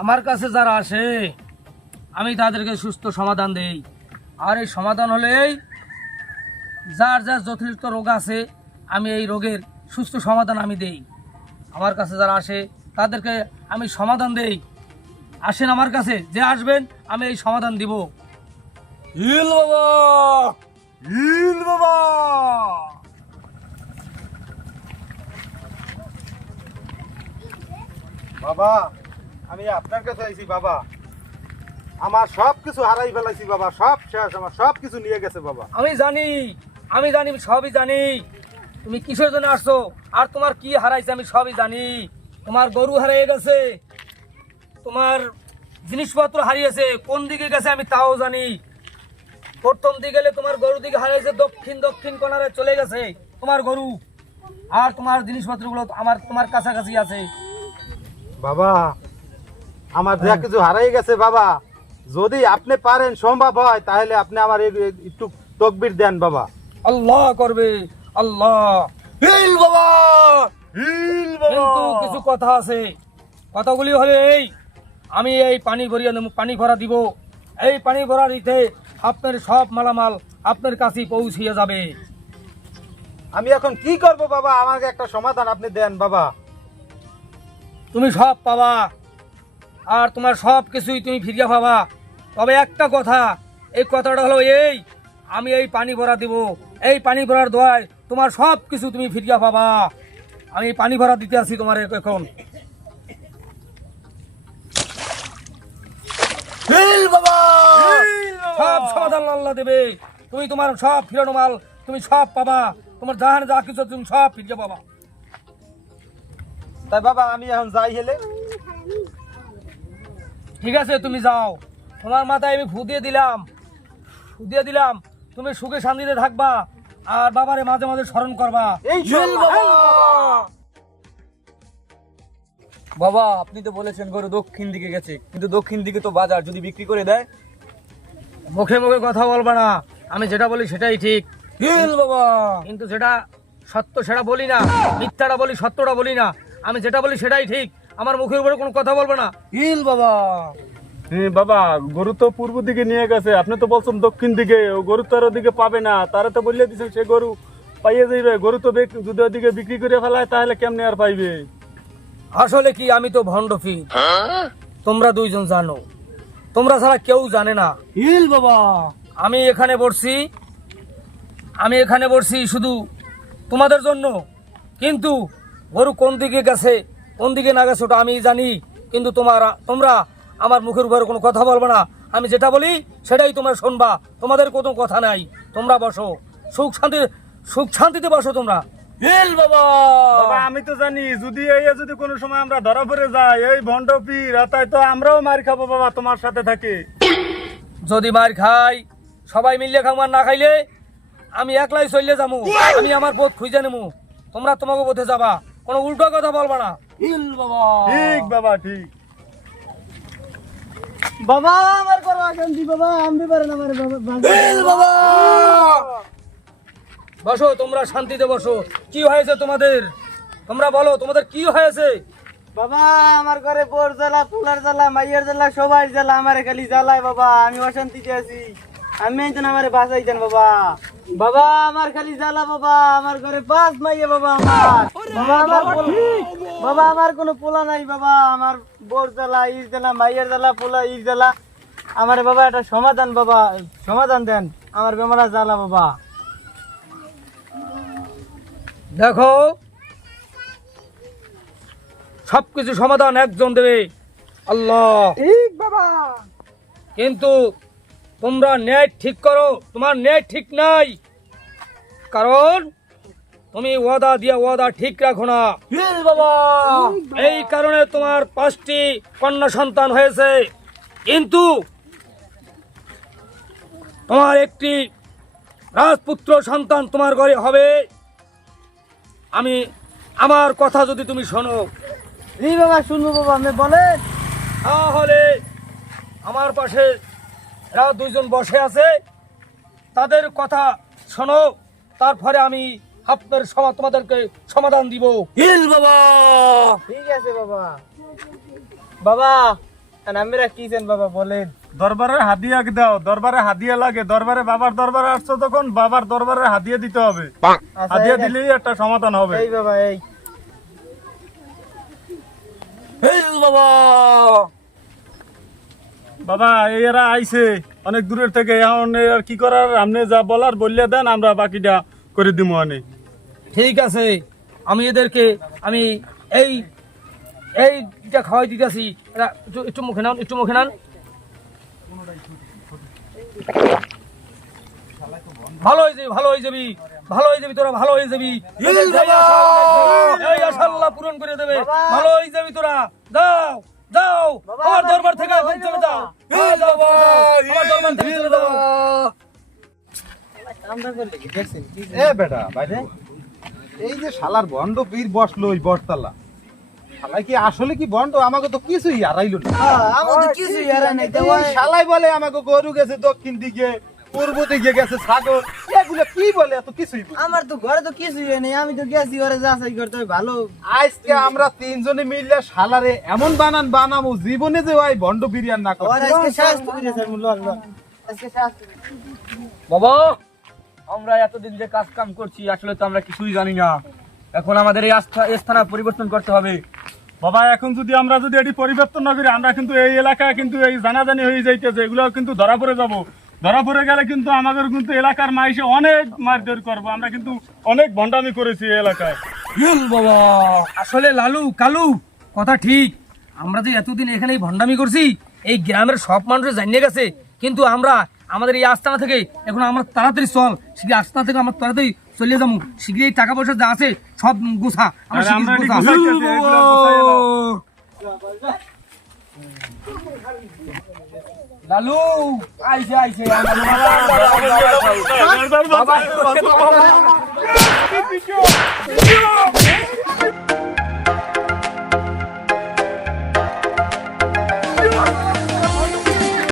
আমার কাছে যারা আসে আমি তাদেরকে সুস্থ সমাধান দেই। আর এই সমাধান হলেই যার যার যথেষ্ট রোগ আছে আমি এই রোগের সুস্থ সমাধান আমি দেই। আমার কাছে যারা আসে তাদেরকে আমি সমাধান দেই। আসেন আমার কাছে, যে আসবেন আমি এই সমাধান দিব। হিল বাবা, হিল বাবা। বাবা, আমি আপনার কাছে আইছি বাবা। আমার সব কিছু হারাই ফেলাইছি বাবা, সব শেষ, আমার সব কিছু নিয়ে গেছে বাবা। আমি জানি, আমি সবই জানি তুমি কিসের জন্য আসছো আর তোমার কি হারাইছে আমি সবই জানি। তোমার গরু হারিয়ে গেছে, তোমার জিনিসপত্র হারিয়েছে, কোন দিকে গেছে আমি তাও জানি। প্রথম দিকে গেলে তোমার গরু দিকে হারিয়েছে, দক্ষিণ কোণারে চলে গেছে তোমার গরু। আর তোমার জিনিসপত্রগুলো তোমার কাছাকাছি আছে। বাবা, আমার যা কিছু হারাই গেছে বাবা, যদি আপনি পারেন, সম্ভব হয়, তাহলে আপনি আমার একটু তকবির দেন বাবা। আল্লাহ করবে, আল্লাহ। হিল বাবা, হিল কিন্তু কিছু কথা আছে, কথাগুলি হলে এই আমি এই পানি ভরিয়ে নেব, পানি ভরা দিব। এই পানি ভরা দিতে আপনার সব মালামাল আপনার কাছেই পৌঁছিয়ে যাবে। আমি এখন কি করব বাবা? আমাকে একটা সমাধান আপনি দেন বাবা। তুমি সব পাবা আর তোমার সব কিছুই তুমি ফিরিয়ে পাবা। তবে একটা কথা, এই কথাটা হলো এই, আমি এই পানি ভরা দিব, এই পানি ভরার দোয়ায় তোমার সব কিছু তুমি ফিরিয়ে পাবা। আমি পানি ভরা দিতে আসি তোমার এখন। হিল বাবা, সব সমাধান আল্লাহ দেবে। তুমি তোমার সব ফিরানো মাল তুমি সব পাবা, তোমার জাহান যা কিছু তুমি সব ফিরিয়ে পাবা। তাই বাবা আমি এখন যাই হেলে। ঠিক আছে, তুমি যাও। তোমার মাথায় আমি ফু দিয়ে দিলাম, তুমি সুখে শান্তিতে থাকবা আর বাবারে মাঝে মাঝে স্মরণ করবা। এই হিল বাবা। বাবা, আপনি তো বলেছেন গরু দক্ষিণ দিকে গেছে, কিন্তু দক্ষিণ দিকে তো বাজার, যদি বিক্রি করে দেয়? মুখে মুখে কথা বলবা না, আমি যেটা বলি সেটাই ঠিক। হিল বাবা। কিন্তু যেটা সত্য সেটা বলি না, মিথ্যাটা বলি, সত্যটা বলি না। আমি যেটা বলি সেটাই ঠিক, আমার মুখের উপরে কোনো কথা বলবে না। হিল বাবা। বাবা, গরু তো পূর্ব দিকে নিয়ে গেছে, আপনি তো বলছেন দক্ষিণ দিকে। ও গরু তো আর ওদিকে পাবে না, তারা তো বললে দিচ্ছেন সে গরু পাইয়ে যাইবে। গরু তো যদি ওদিকে বিক্রি করে ফেলায় তাহলে কেমনে আর পাইবে? আসলে কি, আমি তো ভণ্ডফি, তোমরা দুইজন জানো, তোমরা ছাড়া কেউ জানে না। হিল বাবা। আমি এখানে বসছি শুধু তোমাদের জন্য। কিন্তু গরু কোন দিকে গেছে কোন দিকে না গেছে ওটা আমি জানি। কিন্তু তোমরা আমার মুখের উপরে কোনো কথা বলবে না। আমি যেটা বলি সেটাই তোমরা শুনবা, তোমাদের কোনো কথা নাই। তোমরা বসো, সুখ শান্তিতে বসো তোমরা। হিল বাবা। বাবা, আমি তো জানি যদি যদি কোনো সময় আমরা ধরা পড়ে যাই এই ভণ্ড পীর, তাই তো আমরাও মার খাবো বাবা তোমার সাথে থাকি। যদি মার খাই সবাই মিললে খাবো, আর না খাইলে আমি একলাই চলে যাবো। আমি আমার পথ খুঁজে নেবো, তোমরা তোমাকে পথে যাবা। কোনো উল্টো কথা বলবা না। হিল বাবা। ঠিক বাবা, ঠিক। বাবা, আমার করো শান্তি বাবা, আমি পারেন আমার বাবা। হিল বাবা। বসো, তোমরা শান্তিতে বসো। কি হয়েছে তোমাদের? তোমরা বলো, তোমাদের কি হয়েছে? বাবা, আমার ঘরে বোর জ্বালা, ফুলার জ্বালা, মাইয়ের জ্বালা, সবাই জ্বালা, আমার খালি জ্বালায় বাবা। আমি অশান্তিতে আছি, আমি একজন আমার বাসাই দেন বাবা। বাবা, আমার খালি জ্বালা বাবা, আমার ঘরে 5 মাইয়ে বাবা। বাবা, আমার কোনো পোলা নাই বাবা। আমার বোর জ্বালা, ইর জ্বালা, মাইয়ের জ্বালা, পোলা ইর জ্বালা। আমার বাবা একটা সমাধান বাবা, সমাধান দেন আমার বেমারা জ্বালা বাবা। দেখো, সবকিছু সমাধান একজন দেবে, আল্লাহ। ঠিক বাবা। কিন্তু তোমরা ন্যায় ঠিক করো, তোমার ন্যায় ঠিক নাই, কারণ তুমি ওয়াদা ঠিক রাখো না। হিল বাবা। এই কারণে তোমার 5টি কন্যা সন্তান হয়েছে, কিন্তু তোমার একটি রাজপুত্র সন্তান তোমার ঘরে হবে। আমার কথা যদি তুমি শোনো, জি বাবা, শুনবো বাবা, আপনি বলেন। তাহলে আমার পাশে এরা 2জন বসে আছে, তাদের কথা শোনো, তারপরে আমি তোমাদেরকে সমাধান দিব। হিল বাবা। ঠিক আছে বাবা। বাবা, আর আমরা কি চান বাবা বলেন? দরবারে হাদিয়া দাও, দরবারে হাদিয়া লাগে, দরবারে বাবার দরবারে আসছো তখন বাবার দরবারে হাদিয়া দিতে হবে। আচ্ছা, হাদিয়া এই দেখ। দিলেই একটা সমাধান হবে। এই বাবা এই এই বাবা বাবা এরা আইছে অনেক দূরের থেকে, এখন আর কি করার, আপনি যা বলার বললে দেন, আমরা বাকিটা করে দিব অনেক। ঠিক আছে, আমি এদেরকে আমি এইটা খাওয়াই দিতেছি। এরা একটু মুখে নান, একটু মুখে নান। ভালো হয়ে যাবি, ভালো হয়ে যাবি, ভালো হয়ে যাবি, তোরা ভালো হয়ে যাবি। এই আশা আল্লাহ পূরণ করে দেবে। ভালো হয়ে যাবি তোরা। যাও যাও, আমার দরবার থেকে এখন চলে যাও। আমার দরবার থেকে চলে যাও। আমরা করলে কি দেখছেন কি? এ বেটা বাইরে, এই যে শালার বন্ড পীর বসলো ওই বটতলা, শালাই কি আসলে কি বন্ড? আমাকে তো কিছুই হারাইলো না। আমাদের কিছু ইয়ারা নাই তো ওই শালাই বলে আমাকে গরু গেছে দক্ষিণ দিকে, পূর্ব দিকে গেছে ছাগল, এগুলো কি বলে? এত কিছুই বুঝি না। আমার তো ঘরে তো কিছুই নেই, আমি তো গেছি ঘরে যাচাই করতে হবে ভালো। আজকে আমরা তিনজনে মিললে শালারে এমন বানাবো জীবনে যে ওই বন্ড বিরিয়ান না আর করে। আজকে শেষ করে স্যার লল আজকে শেষ করে। বাবা, আমরা এতদিন যে কাজ কাম করছি আসলে তো আমরা কিছুই জানি না। এখন আমাদের এই স্থান পরিবর্তন করতে হবে। বাবা এখন যদি আমরা যদি এটি পরিবর্তন না করি, আমরা কিন্তু এই এলাকায় কিন্তু এই জানাজানি হয়ে যাইতেছে, এগুলো কিন্তু ধরা পড়ে যাব। ধরা পড়ে গেলে কিন্তু আমাদের কিন্তু এলাকার মাইসে অনেক মারধর করবো। আমরা কিন্তু অনেক ভণ্ডামি করেছি এই এলাকায়। বাবা, আসলে লালু কালু কথা ঠিক। আমরা যে এতদিন এখানে ভণ্ডামি করছি, এই গ্রামের সব মানুষ জানিয়ে গেছে। কিন্তু আমরা আমাদের এই আস্তানা থেকে এখন আমরা তাড়াতাড়ি চল, শীঘ্রই আস্তানা থেকে আমরা তাড়াতাড়ি চলে যাবো। শীঘ্রই টাকা পয়সা যা আছে সব গোছা, আমরা আরে আমরা শীঘ্রই এটি গোছা। গুছাইতেছি, এগুলো গুছাইয়ে দাও। লালু আইছে আইছে বাবা,